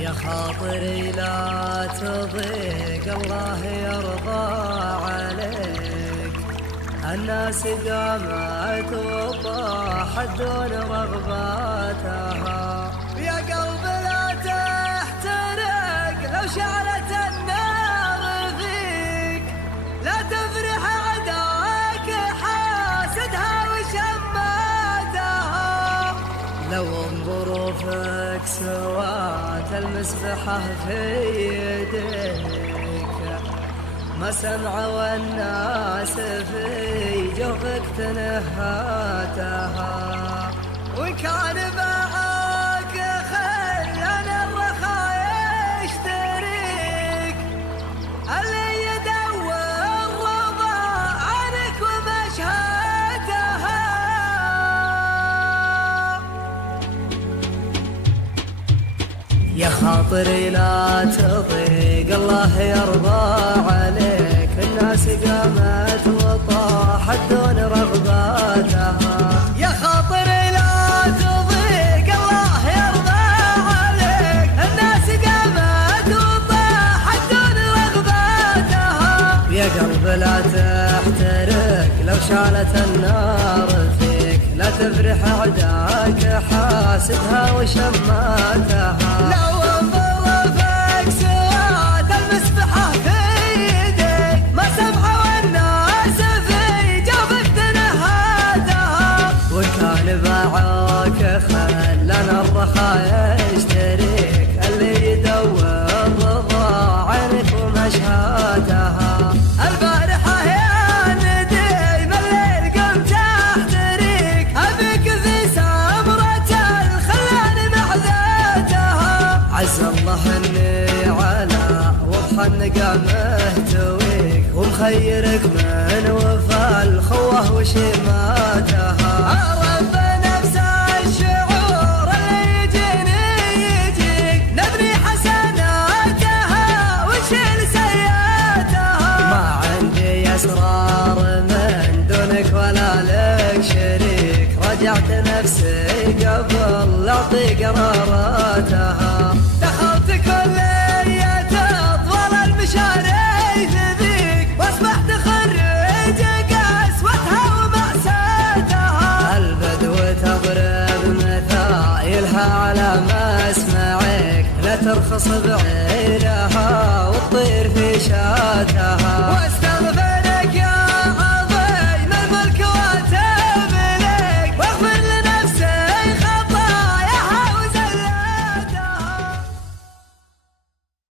يا خاطري لا تضيق الله يرضى عليك. الناس قامت وطاحت دون رغباتها. يا قلب لا تحترق لو شعلت النار فيك. لا تفرح عداك حاسدها وشماتها. لو ظروفك سوات المسبحة في يديك، ما سمعوا الناس في جوفك تنهاتها. وإن كان باعك خلنا الرخا يشتريك، اللي يدور رضا عنك ومشهاتها. يا خاطري لا تضيق الله يرضى عليك. الناس قامت وطاحت دون رغباتها. يا خاطري لا تضيق الله يرضى عليك. الناس قامت وطاحت دون رغباتها. يا قلب لا تحترق لو شعلت النار فيك. لا تفرح عداك حاسدها وشماتها. لو ظروفك سوات المسبحة في يديك، ما سمعوا الناس في جوفك تنهاتها. وكان باعوك خلنا الرخا يشتريك، اللي يدور رضا عنك ومشهاتها. البارحة يا نديم الليل قمت احتريك، ابيك في سمرة الخلان معذاتها. عز الله اني على وضح النقا مهتويك، ومخيرك من وفا الخوه وشماتها. رب نفس الشعور اللي يجيني يجيك، نبني حسناتها ونشيل سيئاتها. ما عندي اسرار من دونك ولا لك شريك، رجعت نفسي قبل اعطي قراراتها. دخلت كلية اطول المشاريع ذيك، واصبحت خريج قسوتها ومأساتها. البدو تضرب مثايلها على مسمعك، لا ترخص بعيرها وتطير في شارعها.